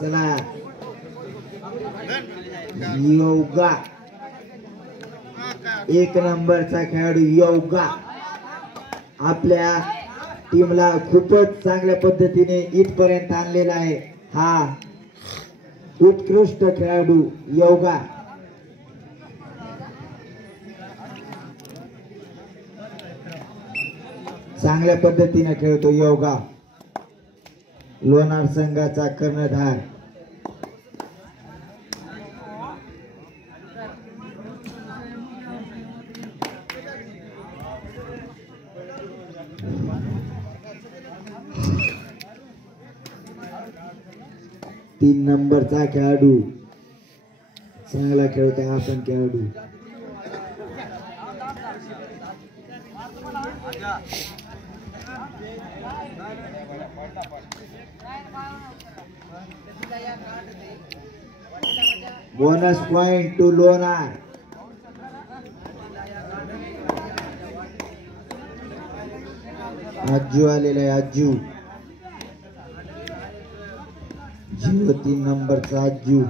चला योगा एक नंबरचा खेळाडू योगा आपल्या टीमला खूपच चांगल्या पद्धतीने इथपर्यंत आणलेला आहे। हा उत्कृष्ट खेळाडू योगा चांगल्या पद्धतीने खेळतो। योगा लोणार संघाचा कर्णधार। तीन नंबरचा खेळाडू चांगला खेळतोय हा पण खेळाडू। Bonus point two Lonar. आजू आलेला आहे आजू 03 नंबरचा आजू।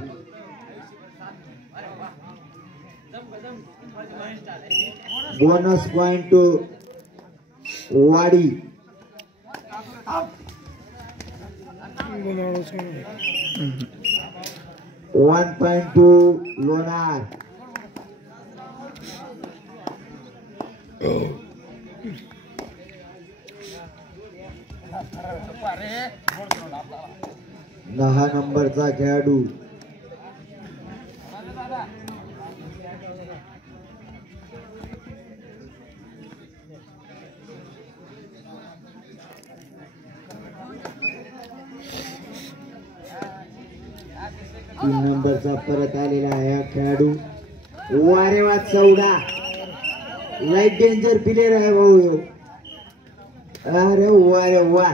बोनस पॉइंट टू वाडी। 1 पॉइंट टू लोणार। दहा नंबरचा खेळाडू तीन नंबरचा परत आलेला आहे हा खेळाडू। वारे वा चौडा लाईट डेंजर प्लेयर आहे भाऊ। अरे वा वा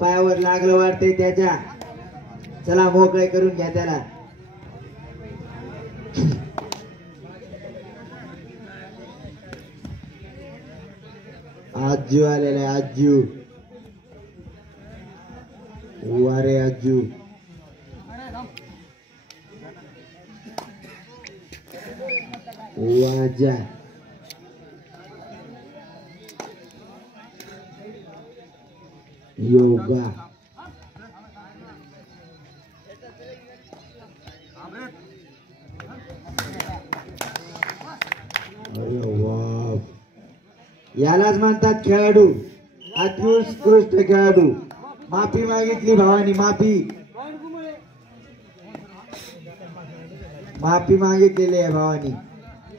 पायावर लागलं वाटतंय त्याच्या। चला मोकळे करून घ्या त्याला। आजू आलेला आहे आजू। वारे आजू वाजा योगा अरे वा यालाच म्हणतात खेळाडू अत्युत्कृष्ट खेळाडू। माफी मागितली भावानी माफी मागितलेली आहे भावानी।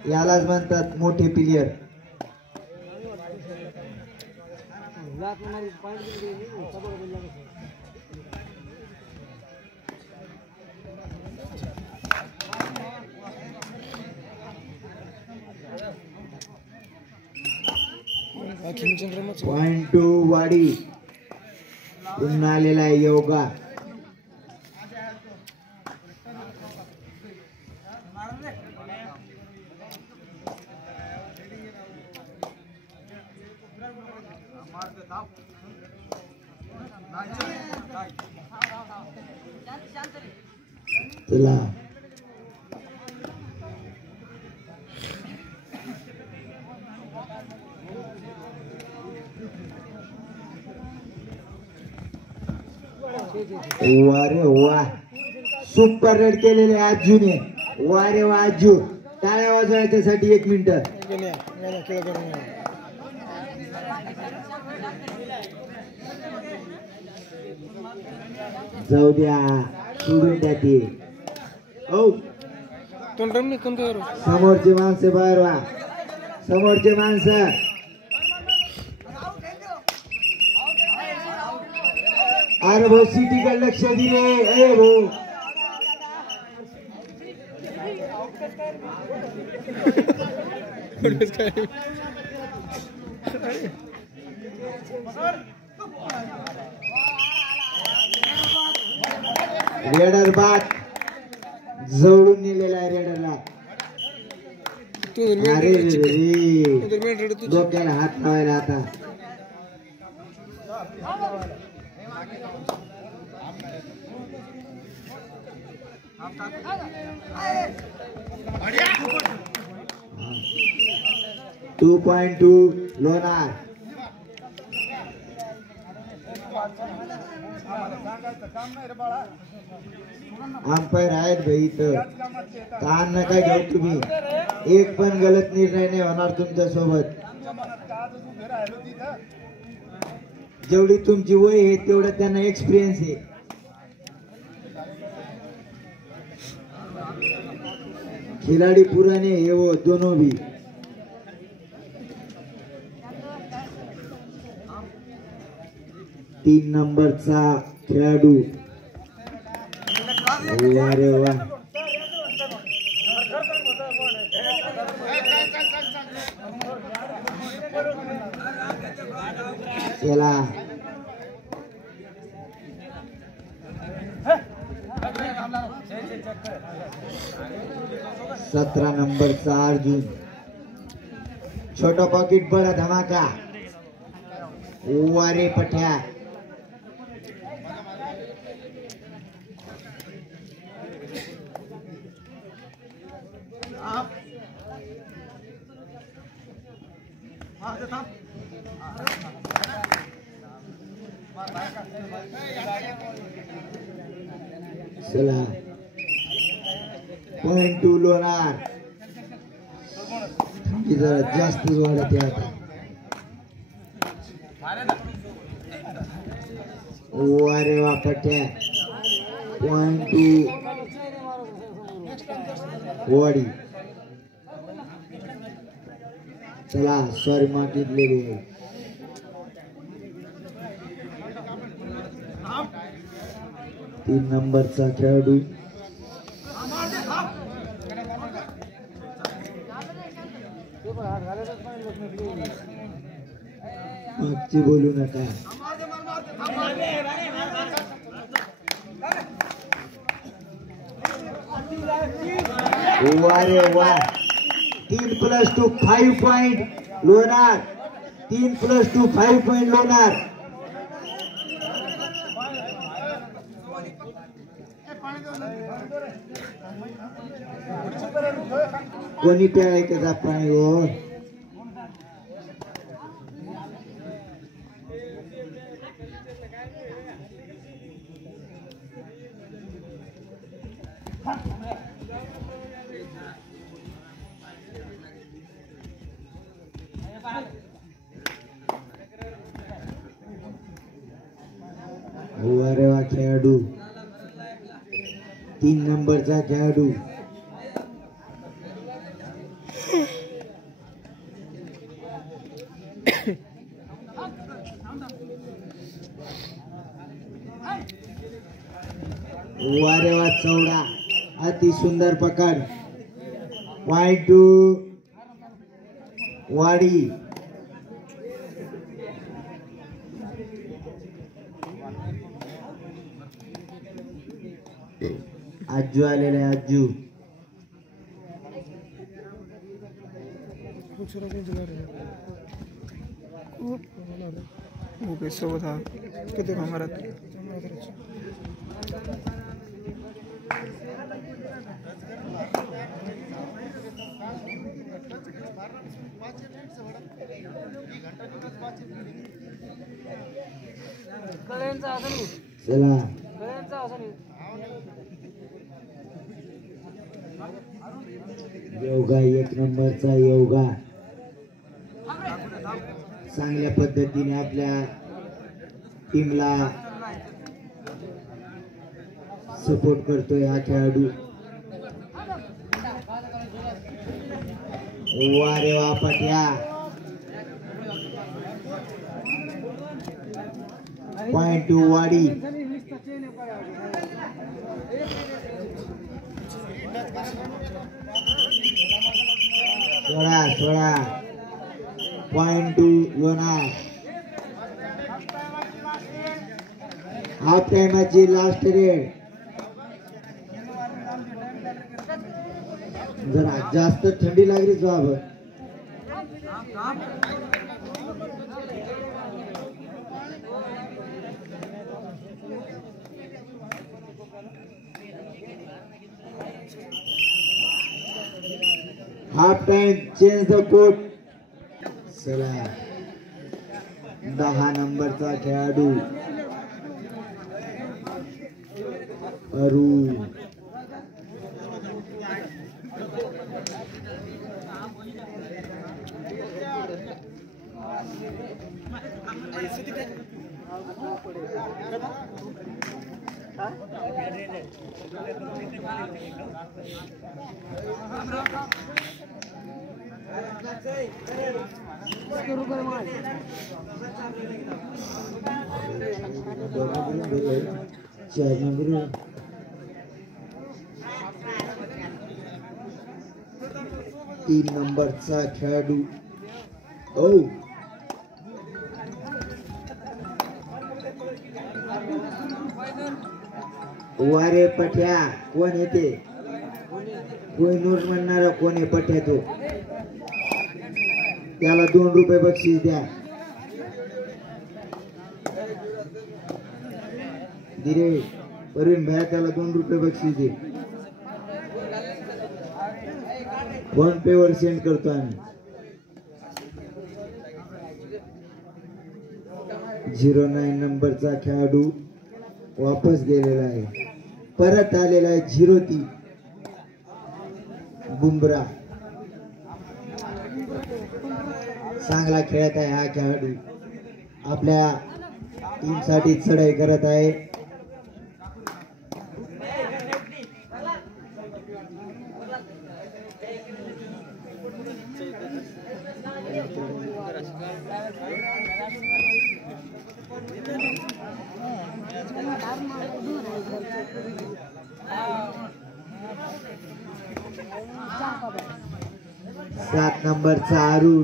यालाच म्हणतात मोठे प्लेयर। पॉइंट टू वाडी पुन्हा आलेला आहे योगा। चला वारे वा सुपर रेड केलेले आजूने। वारे वा आजू टाळ्या वाजवायच्यासाठी 1 मिनिट। जाऊ द्या सोडून द्या ते। समोरचे माणसं बाहेर वा। समोरचे माणसं अरे भाऊ सिटीकडे लक्ष दिले। ए भाऊ रेडर बाद जवळून नेलेला आहे रेडरला। अरे डोक्याला हात लावायला आता 2.2 लोणार. अंपायर आहेत भाई इथं, ताण नका घेऊ तुम्ही. एक पण गलत निर्णय नाही होणार तुमच्या सोबत. जेवढी तुमची वय आहे तेवढं त्यांना एक्सपिरियन्स आहे. खिलाडी पुराने हे वो दोनों भी. तीन नंबरचा खेळाडू. अरे वा, चला 17 नंबरचा अर्जुन. छोटा पॉकेट बड़ा धमाका. वारे पठ्या. चला 0.2 लोणार. जरा जास्तच वाढत आहे आता. अरे वा पट्ट्या. 0.2 वाडी. चला सॉरी मागितलेली. तीन नंबरचा खेळाडू. मागची बोलू नका. वारे वा. 3+2 5 पॉइंट लोणार. 3+2 5 पॉइंट लोणार. कोणी प्यायचं का पाणी हो. अरे वा खेळाडू. 3 नंबरचा खेळाडू. वारे वा चौडा. अति सुंदर पकड. 0.2 वाडी. आजू आलेले आजू. सोबत हा किती कामारात. चला योगा. 1 नंबरचा योगा. चांगल्या पद्धतीने आपल्या टीमला सपोर्ट करतोय हा खेळाडू. वारे वा पट्या. 0.2 वाडी. सोळा 0.2 लोणार. हाफ टाइमाची लास्ट रेड. जरा जास्त थंडी लागली जवाब. Half time change the court. चला 10 नंबरचा खेळाडू अरुण. तीन नंबरचा खेळाडू ओ वारे पठ्या. कोण येते कोहिनूर म्हणणारा कोण आहे पठ्या तो. त्याला 2 रुपये बक्षीस द्या. दिरे परवीन भैया त्याला 2 रुपये बक्षीस दे. फोन पे वर सेंड करतो आम्ही. 09 नंबरचा खेळाडू वापस गेलेला आहे. परत आलेला आहे 03 बुमरा. चांगला खेळत आहे हा खेळाडू. आपल्या टीम साठी चढाई करत आहे. सात नंबरचा अरुण.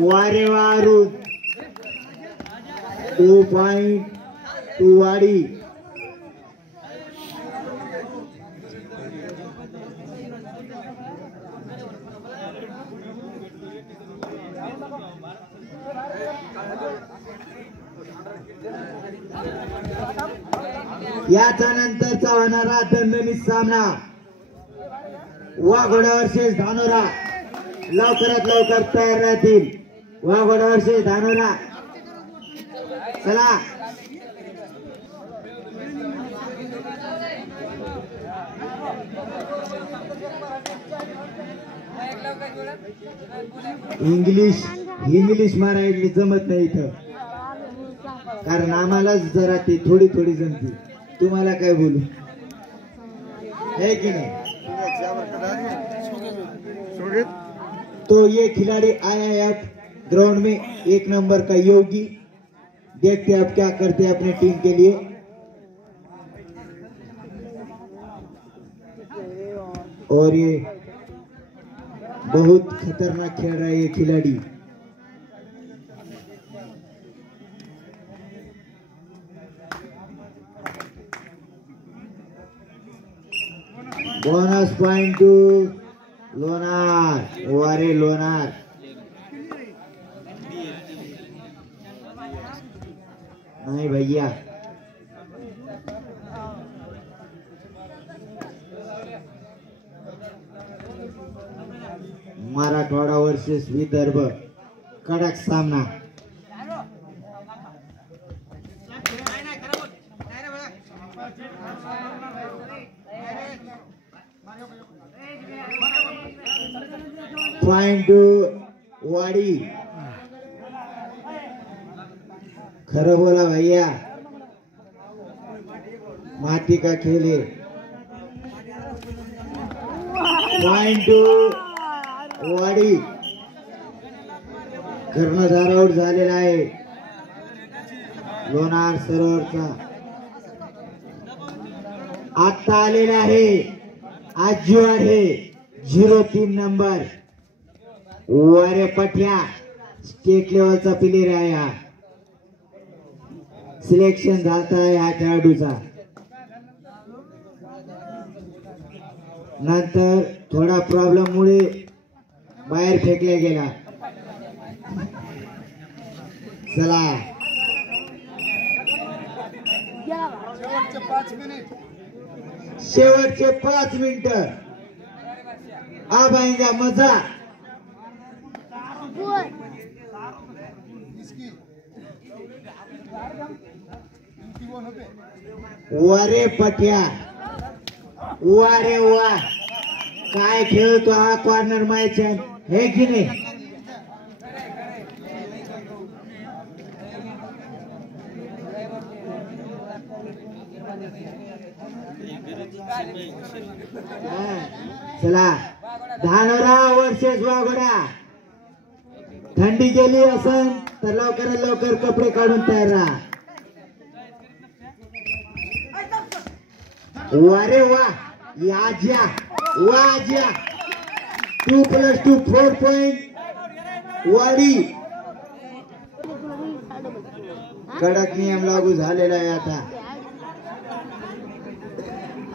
वारे वा अरुण. 2.2 वाडी. याचा नंतरचा होणारा दणदणीत सामना वाघोडा वर्सेस धानोरा. लवकरात लवकर तयार राहतील वाघोडा वर्सेस धानोरा. चला इंग्लिश मारायला जमत नाही इथं. कारण आम्हाला जरा ती थोडी थोडी जमती. तुम्हाला काय बोलू है कि नहीं. तो ये खिलाड़ी आया है अब ग्राउंड में 1 नंबर का योगी. देखते हैं अब क्या करते हैं अपने टीम के लिए. और ये बहुत खतरनाक खेल रहा है ये खिलाड़ी. Bonus point two Lonar. वारे लोनार. नहीं भैया मराठवाडा वर्सेस विदर्भ कडक सामना. पॉइंट वाडी. खरं बोला भैया माती का खेल है. पॉइंट वाडी. कर्णधार आउट झालेला आहे लोणार सरोवरचा. आता आलेला आहे आजीवाड हे 03 नंबर वारे पठ्या. स्टेट लेवलचा प्लेयर आहे हा. सिलेक्शन झालता आहे ह्या खेळाडूचा. नंतर थोडा प्रॉब्लेम मुळे बाहेर फेकला गेला. चला 5 मिनिट शेवटचे 5 मिनिट अब आएगा मजा। वारे पट्या वारे वा काय खेळतो हा कॉर्नर मॅच हे की नाही। चला धानोरा वर्सेस वाघोडा। थंडी गेली असन तर लवकरात लवकर कपडे काढून तयार राहा। वारे वा याज्या वाज्या 2+2 4 पॉइंट वाडी। कडक नियम लागू झालेला आहे आता।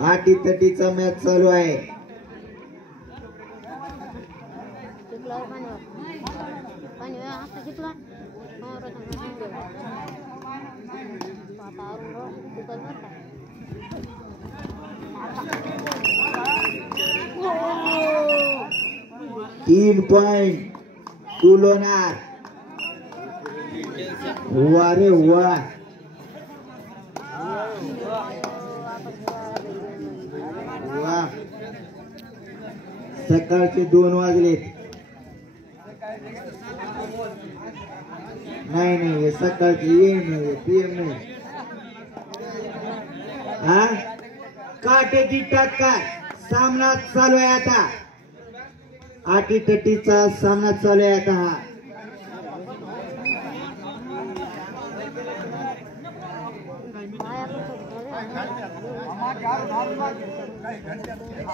8-30चा मॅच चालू आहे। तीन पॉइंट तुलनार वारे वा वा सकाळचे 2 वाजलेत। नाही नाही हे सकाळचे एम नाही पीएम नाही। हा काटेची टक्कर सामना चालू आहे आता। 8-30चा सामना चालू आहे आता। हा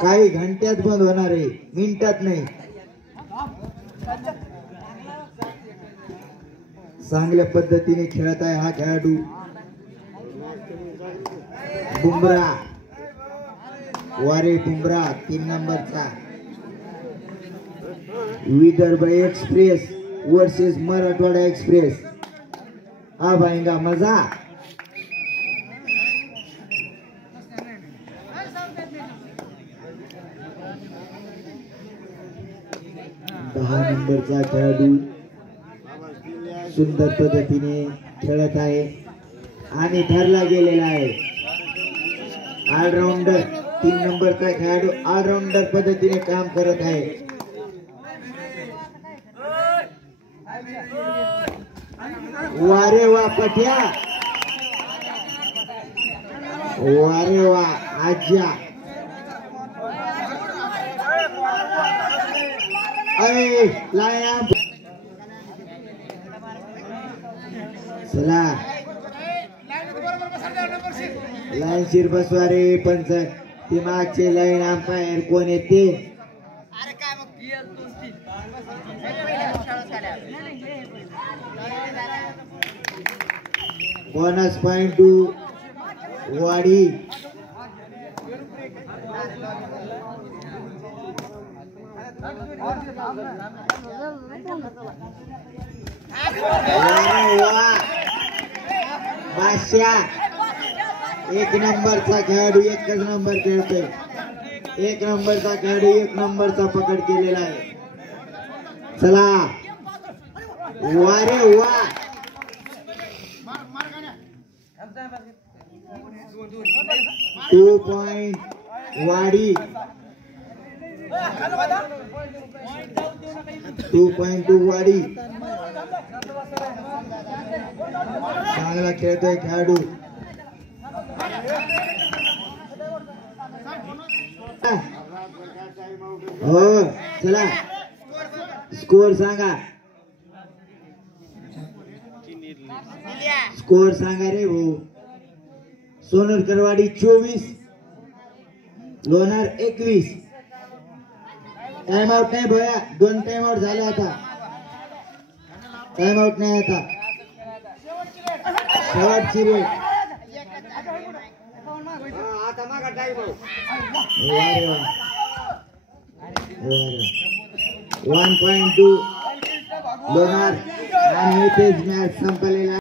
काही घंट्यात बंद होणार आहे मिनिटात नाही। चांगल्या पद्धतीने खेळत आहे हा खेळाडू बुमरा। वारे बुमरा 3 नंबरचा। Vidarbha express versus Marathwada express अब आएगा मजा। दहा नंबरचा खेळाडू सुंदर पद्धतीने खेळत आहे आणि ठरला गेलेला आहे। ऑलराउंडर 3 नंबरचा खेळाडू ऑलराउंडर पद्धतीने काम करत आहे। वारे वा पट्या वारे वा आज्या। अरे लाया चला लाईन शिर बसवा रे पंच। ती मागचे लाईन अंपायर कोण येते? बोनस पॉइंट टू वाडी। बादशाह 1 नंबरचा खेळाडू 1च नंबर खेळतोय। 1 नंबरचा खेळाडू 1 नंबरचा पकड केलेला आहे। चला वारे वा 2 पॉइंट वाडी। 2.2 वाडी। चांगला खेळतोय खेळाडू। हो चला स्कोर सांगा। स्कोर सांगा रे भाऊ। सोनरकरवाडी 24 लोणार 21। टाइम आउट नाही भया 2 टाइम आउट झाले आता। टाइम आउट नाही आता शेवटची रेट। आता मागा टाइम आउट। 1.2 लोणार आणि इथेच मॅच संपलेला।